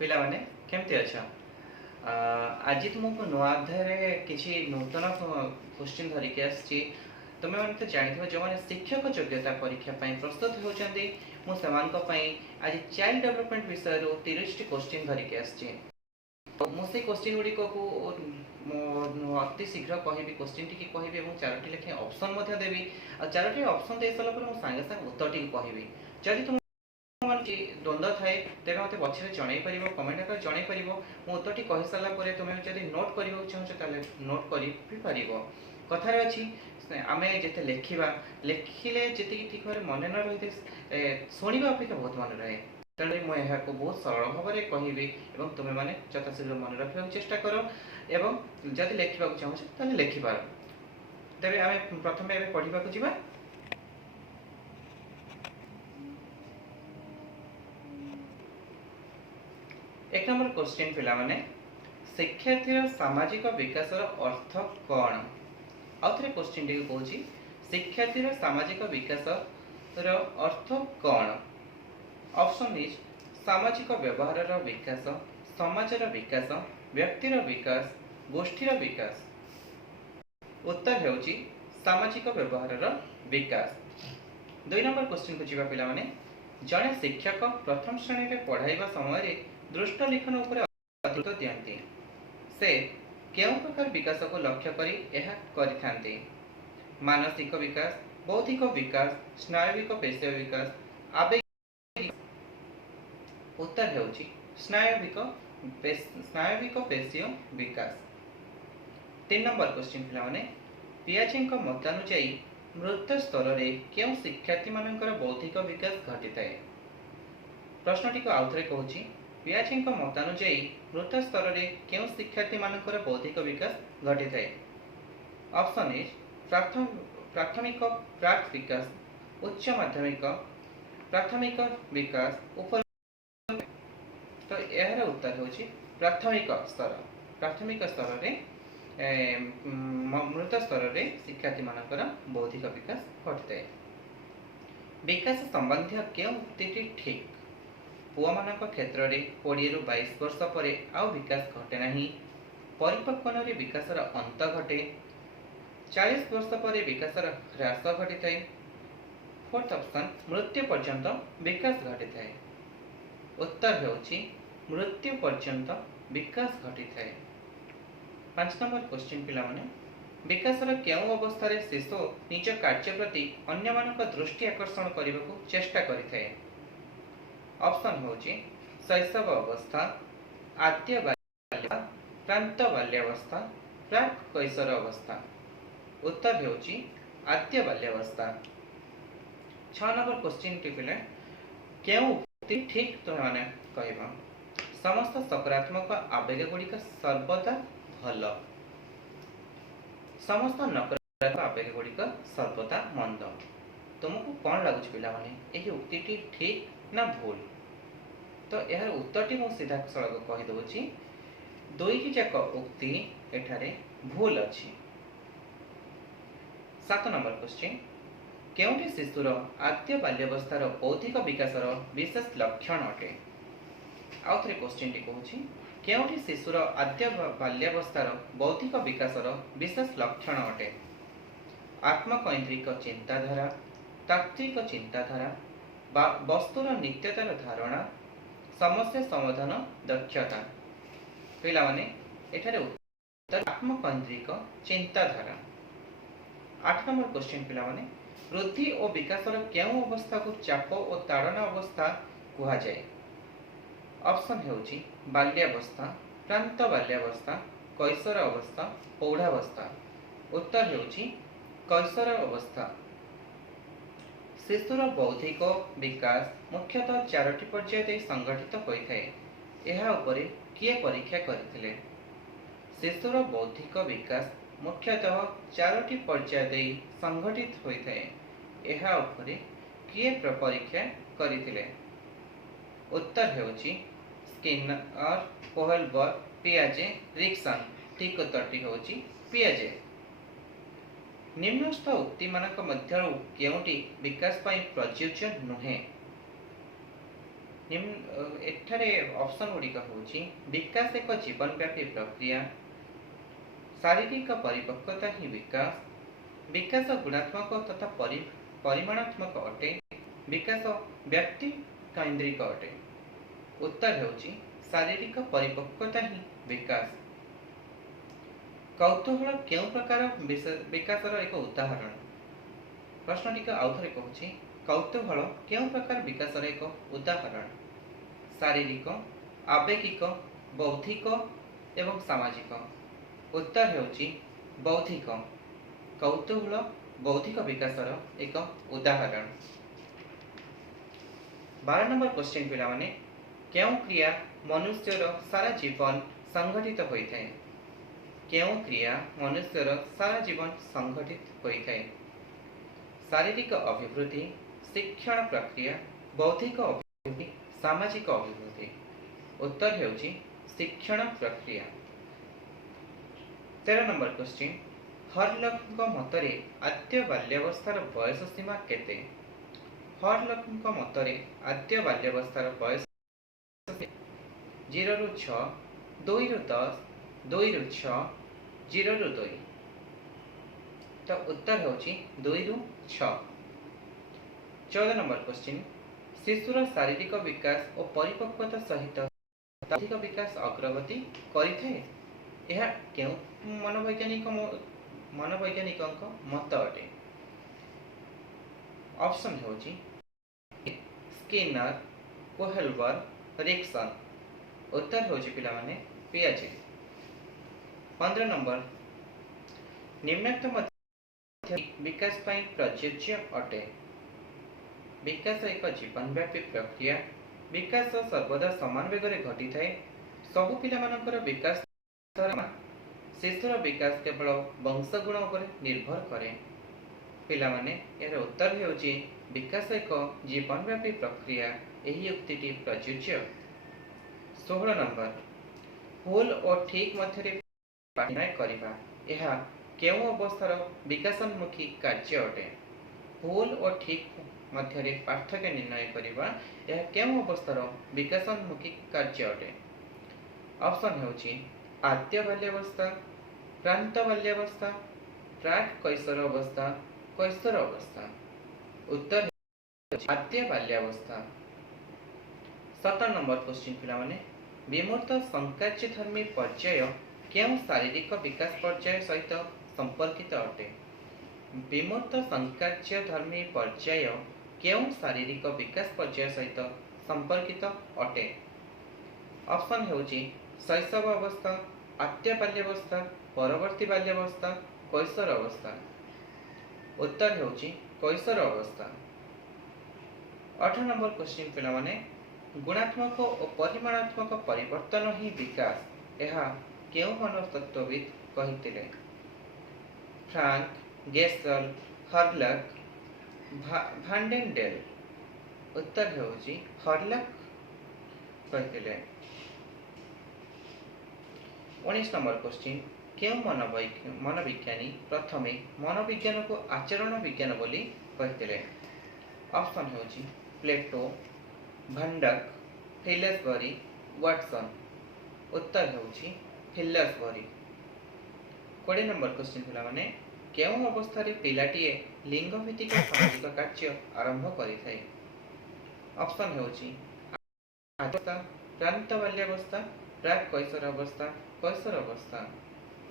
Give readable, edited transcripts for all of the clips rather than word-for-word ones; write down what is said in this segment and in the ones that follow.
पिला माने केमती अच्छा आज तुमको नुआ अध्याय किसी नूतन क्वेश्चन धरिकी आसी तुम मैंने तो जानते जो मैंने शिक्षक योग्यता परीक्षा प्रस्तुत होती मुझे आज चाइल्ड डेवलपमेंट विषय 30 टी क्वेश्चन धरिकी आसी मुझे क्वेश्चन गुड़िक को अति शीघ्र कहि क्वेश्चन टी कहि चारोटी लेखे ऑप्शन देवी और चारोटी ऑप्शन दे सारा मुझे सागे सागे उत्तर टी कहि जदि तुम द्वंद्व थाए तेज मत पछे जन कमेंट आकार जन मो उत्तरटी कही सारापर तुम्हें जब नोट करने चाहो नोट कर कथार अच्छी आम जिते लिखा लिखिले जी ठीक भाव मन न रही शुणा अपेक्षा बहुत मन रहे तेणु मुझे बहुत सरल भाव में कहबी और तुम्हें मैंने यथाशीघ्र मन रखा चेष्टा कर एवं जदि लिखा चाहो लिखिपार तेरे आम प्रथम पढ़ा जा एक नंबर क्वेश्चन पिला माने शिक्षार्थी सामाजिक विकास अर्थ कौन आउ थे क्वेश्चन टी कहूँ शिक्षार्थी सामाजिक विकास अर्थ कौन ऑप्शन इज सामाजिक व्यवहार विकास समाजर विकास व्यक्तिर विकास गोष्ठीर विकास उत्तर होची सामाजिक व्यवहार विकास। 2 नंबर क्वेश्चन को जीवा पिला माने जड़े शिक्षक प्रथम श्रेणी में पढ़ाइबा समय दृष्ट लिखन उपरे अधिक दियंती से केउ प्रकार विकास को लक्ष्य करी यह करिथांती मानसिक विकास बौद्धिक विकास स्नायविक पेशीय विकास आवेगिक उत्तर हेउची स्नायविक पेशीय विकास। 3 नंबर क्वेश्चन पिला माने पियाजी मतानुଯାयी मृत स्तर रे केउ शिक्षार्थी मानकर बौद्धिक विकास घटी थाए प्रश्नटी को आउथरे कहूची पियाजी मतानुଯାयी मृत स्तर में क्यों शिक्षार्थी मानकर बौद्धिक विकास घटी थाए ऑप्शन इज प्राथमिक प्राक विकास उच्च माध्यमिक प्राथमिक विकास उपर तो यार उत्तर होची प्राथमिक स्तर में मृत स्तर में शिक्षार्थी मानकर बौद्धिक विकास घटी थाए विकास संबंधी क्यों उक्ति ठीक पुआ मानक क्षेत्र में 20 ରୁ 22 वर्ष पर आउ विकास घटे नहीं परिपक्वन विकास अंत घटे 40 वर्ष पर विकास ह्रास घटी थाए फोर्थ ऑप्शन मृत्यु पर्यंत विकास घटी थाए उत्तर होची मृत्यु पर्यंत विकास घटी थाए। 5 नंबर क्वेश्चन पिला माने विकास केउ अवस्था रे शिशु निज कार्य प्रति अन्य मानक दृष्टि आकर्षण करने को चेष्टा करिथाए ऑप्शन होची शैशव अवस्था आद्य बाल्यावस्था प्रांत बाल्यावस्था प्राक कैशोर अवस्था उत्तर होची आद्य बाल्यावस्था। 6 नंबर क्वेश्चन टी पिले केउ उक्ति ठीक तुम माने कहबा समस्त सकारात्मक आवेग गुड़िक सर्वदा भल समस्त नकारात्मक आवेग गुड़िक सर्वदा मंद तुमको कौन लगुच पिला माने एही उक्ति ठीक ना भूल तो यार उत्तर मुझे सीधा सड़क कहीदे दुईटी जाक उक्ति एठारे भूल अच्छी। 7 नंबर क्वेश्चन केउटी शिशुर आद्य बाल्यावस्थार बौद्धिक विकासर विशेष लक्षण अटे आउ थे क्वेश्चन टी कहूँ केउटी शिशुर आद्य बाल्यावस्थार बौद्धिक विकासर विशेष लक्षण अटे आत्मकैंद्रिक चिंताधारा तात्विक चिंताधारा वस्तुर नित्यतार धारणा समस्या समाधान दक्षता पिला माने एठारे उत्तर आत्मकैंद्रिक चिंताधारा। 8 नंबर क्वेश्चन पिला माने वृद्धि और विकासर केउ अवस्था को चाप और ताड़ना अवस्था कहा जाए ऑप्शन हेउची बाल्यावस्था प्रांत बाल्यावस्था कैशोर अवस्था पौढ़ावस्था उत्तर हेउची कैशोर अवस्था। शिशुर बौद्धिक विकास मुख्यतः 4टी पर्याय दे संगठित होता है यह उपरे किए परीक्षा करथिले शिशुर बौद्धिक विकास मुख्यतः 4टी पर्याय दे संगठित होता है यह उपरे किए परीक्षा करथिले उत्तर हेउची स्किनर कोहलबर्ग पियाजे रिक्सन ठीक उत्तरटी होची पियाजे। निम्नस्थ उक्ति मानक मध्यरु केउटी विकास पई प्रयोज्य नुहे एठारे ऑप्शन गुड़िक हूँ विकास एक जीवनव्यापी प्रक्रिया, शारीरिक परिपक्वता ही विकास, विकास गुणात्मक तथा परिमाणात्मक अटे, विकास व्यक्ति केन्द्रिक अटे। उत्तर हेउची शारीरिक परिपक्वता ही विकास। कौतूहल केउ प्रकार विकासर एक उदाहरण? प्रश्नटी को आउ थे कहूँ, कौतूहल केउ प्रकार विकासर एक उदाहरण? शारीरिक, आवेगिक, बौद्धिक एवं सामाजिक। उत्तर हेउची बौद्धिक। कौतूहल बौद्धिक विकासर एक उदाहरण। 12 नंबर क्वेश्चन पिला माने केउ क्रिया मनुष्यर सारा जीवन संगठित होता है? केउ क्रिया मनुष्यर सारा जीवन संगठित होता है? शारीरिक अभिवृद्धि, शिक्षण प्रक्रिया, बौद्धिक अभिवृद्धि, सामाजिक अभिवृद्धि। उत्तर हेउची शिक्षण प्रक्रिया। 13 नंबर क्वेश्चन हरलक मतरे आद्य बाल्यावस्थार बयस सीमा केते? हरलक मतरे आद्य बाल्यावस्थार बयस 0 ରୁ 6, 2 ରୁ 10, 2 ରୁ 6, 0 ରୁ 2। तो उत्तर होची 2 ରୁ 6। 14 नंबर क्वेश्चन शिशुर शारीरिक विकास और परिपक्वता सहित बौद्धिक विकास अग्रगति करिथे? यह केउ मनोवैज्ञानिक मत अटे? ऑप्शन होची स्किनर, कोहेलबर, रिक्सन। उत्तर होची पिला माने पियाजे। 15 नंबर निम्नलिखित मध्य विकास पाई प्रयोज्य अटे? विकास एक जीवनव्यापी प्रक्रिया, विकास सर्वदा समान वेगरे घटी थाए, सबु पिला मानकर विकास शिशुर विकास केवल वंशगुण पर निर्भर करे। पिला माने यार उत्तर हेउची विकास एक जीवनव्यापी प्रक्रिया। यही युक्तिटी प्रयोज्य। 16 नंबर भूल और ठीक मध्य निर्णय करिबा यह केउ अवस्थार विकासोन्मुखी कार्य अटे? भूल और ठीक मध्य पार्थक्य निर्णय करिबा यह केउ अवस्थार विकासोन्मुखी कार्य अटे? ऑप्शन हेउची आद्य बाल्यावस्था, प्रांत बाल्यावस्था, प्राक कैशोर अवस्था, कैशोर अवस्था। उत्तर आद्य बाल्यावस्था। 17 नंबर क्वेश्चन पिला माने विमूर्त संकार्यधर्मी पर्याय केउ शारीरिक विकास पर्याय सहित संपर्कित अटे? विमूर्त संकार्यधर्मी पर्याय केउ शारीरिक विकास पर्याय सहित संपर्कित अटे? ऑप्शन हेउची शैशव अवस्था, आद्य बाल्यावस्था, परवर्ती बाल्यावस्था, कैशोर अवस्था। उत्तर हेउची कैशोर अवस्था। 18 नंबर क्वेश्चन पिला माने गुणात्मक और परिमाणात्मक परिवर्तन ही विकास यह केउ मनस्तत्वविद कहिथिले? फ्रांक, गेसल, हरलक, भांडेनडेल। उत्तर हेउची हरलक कहिथिले। 19 नंबर क्वेश्चन केउ मनोविज्ञानी प्रथमे मनोविज्ञान को आचरण विज्ञान बोली कहिथिले? ऑप्शन हेउची प्लेटो, भंडक, फिलेसबरी, वाटसन। उत्तर हेउची फिलेसबरी। 20 नंबर क्वेश्चन पिला माने केउ अवस्था रे पिलाटीए लिंग भित्तिक सामाजिक कार्य आरंभ करिथाय? ऑप्शन हेउची अवस्था, प्रांत बाल्यावस्था, प्राक कैशोर अवस्था, कैशोर अवस्था।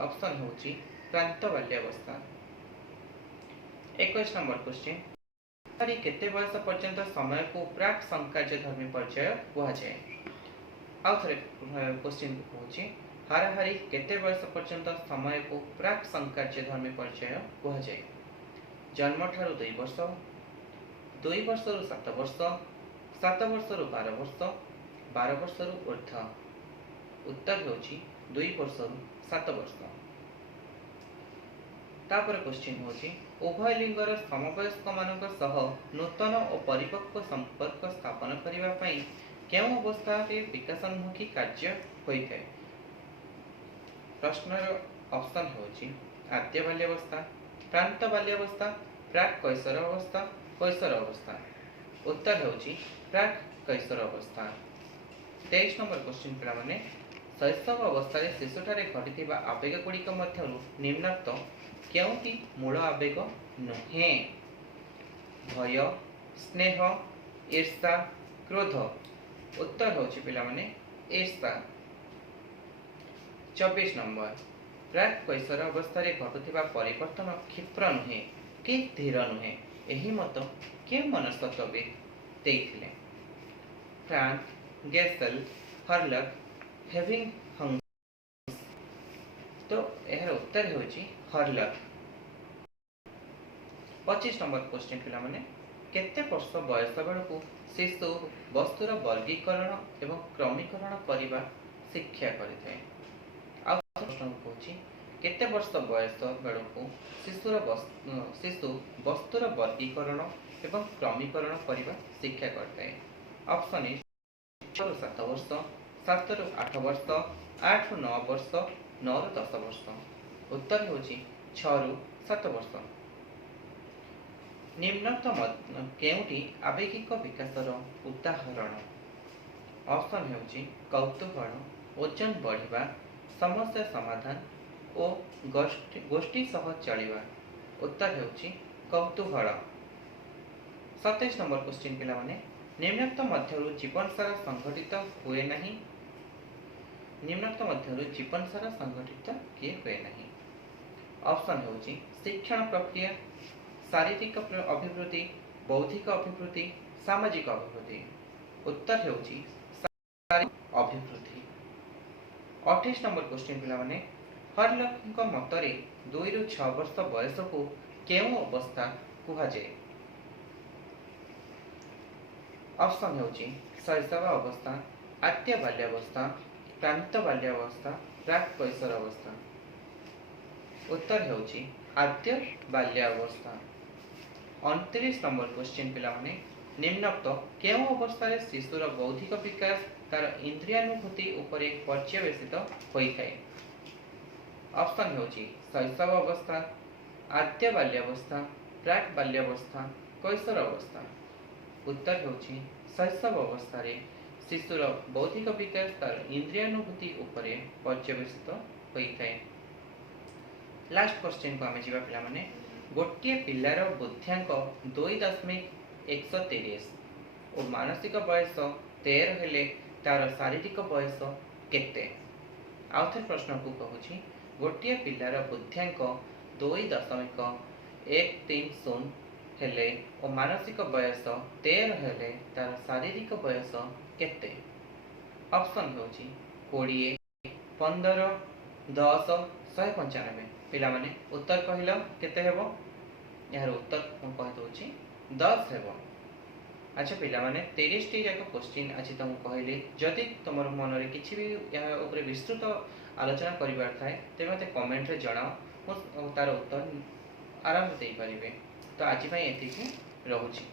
ऑप्शन होची प्रांत बाल्यावस्था। 21 नंबर क्वेश्चन केते बयस पर्यंत समय को प्राक संकार्यधर्मी पर्याय कुहा जाय? आउ थरे क्वेश्चन को होची हाराहारी केते बयस पर्यंत समय को प्राक संकार्यधर्मी पर्याय कुहा जाय? जन्म ठारू 2 वर्ष, 2 वर्ष रु 7 वर्ष, 7 वर्ष रु 12 वर्ष, 12 वर्ष रु ऊर्ध्व। उत्तर होची 2 वर्ष रु 7 वर्ष। तापर क्वेश्चन होची उभय लिंगर समवयस्क मानक सह नूतन और परिपक्व संपर्क स्थापन करिवा पई केउ अवस्था रे विकासोन्मुखी कार्य होइଥାଏ? प्रश्नर ऑप्शन होची आद्य बाल्यावस्था, प्रांत बाल्यावस्था, प्राक कैशोर अवस्था, कैशोर अवस्था। उत्तर होची प्राक कैशोर अवस्था। 23 नंबर क्वेश्चन पिला माने शैशव अवस्था रे शिशुठारे घटिथिबा आवेग गुड़िक मध्यरु निम्नोक्त केउटी मूल आवेग नुहे? भय, स्नेह, ईर्षा, क्रोध। उत्तर होची पिला माने ईर्षा। 24 नंबर प्राक कैशोर अवस्था रे घटुथिबा परिवर्तन क्षिप्र नुहे कि धीर नुहे एही मत के मनस्तत्वविद देइथिले? फ्रांक, गेसेल, हर्लक, हेविंग। तो यार उत्तर होची हर्लक। 25 नंबर क्वेश्चन पिला माने केते वर्ष बयस बेलकु शिशु वस्तुर वर्गीकरण एवं क्रमीकरण करिबा शिक्षा करिथाय? आ प्रश्न कहूची केते वर्ष बयस बेलकु शिशु वस्तुर वर्गीकरण एवं क्रमीकरण करिबा शिक्षा करथाय? ऑप्शन ए 6 ରୁ 7 वर्ष, 7 ରୁ 8 वर्ष, 8 ରୁ 9 वर्ष, 9 ରୁ 10 वर्ष। उत्तर होची 6 ରୁ 7 वर्ष। निम्नतम केउटी आवेगिक विकासर उदाहरण? ऑप्शन हेउची कौतूहल, ओजन बढ़िबा, समस्या समाधान और गोष्ठी सह चलिबा। उत्तर हेउची कौतूहल। 27 नंबर क्वेश्चन पिला माने निम्नोक्त मध्यरु जीवन सारा संगठित हुए नहीं? निम्नोक्त मध्यरु जीवन सारा संगठित किए हुए नहीं? ऑप्शन हेउची शिक्षण प्रक्रिया, शारीरिक अभिवृद्धि, बौद्धिक अभिवृद्धि, सामाजिक अभिवृद्धि। उत्तर हेउची शारीरिक अभिवृद्धि। 28 नंबर क्वेश्चन पिला माने हर्लक मतरे 2 ରୁ 6 वर्ष बयस को केउ अवस्था कुहा जाए? ऑप्शन हेउची शैशव अवस्था, आद्य बाल्यावस्था, प्रांत बाल्यावस्था, प्राक कैशोर अवस्था। उत्तर हेउची आद्य बाल्यावस्था। 29 नंबर क्वेश्चन पिला माने निम्नोक्त केउ अवस्था रे शिशुर बौद्धिक विकास तार इंद्रियानुभूति उपरे पर्यवेसित होइथाय? ऑप्शन हेउची शैशव अवस्था, आद्य बाल्यावस्था, प्राक बाल्यावस्था, कैशोर अवस्था। उत्तर हेउची शैशव अवस्था रे शिशुर बौद्धिक विकास तार इंद्रियानुभूति उपरे पर्यवेसित होइथाय। लास्ट क्वेश्चन को आमे जिबा पिला माने गोटिए पिलार बुद्ध्यांक 2.130 और मानसिक बयस 13 हेले तार शारीरिक बयस केते? आउथर प्रश्न को कहूची गोटिए पिलार बुद्ध्यांक 2.130 हेले और मानसिक बयस 13 हेले तार शारीरिक बयस केते? ऑप्शन होची 20, 15, 10, 195। पिला माने उत्तर कहिलो केते हेबो? यार उत्तर हम कह दोची 10 हेबो। अच्छा पिला माने 30 टी जाक क्वेश्चन अछि तुम कहले जदि तुमर मन रे किछि भी या ऊपर विस्तृत आलोचना करिवार थाए ते मते कमेंट रे जणाओ मो तार उत्तर आराम से दे परिबे। तो आज भाई एति रहूची।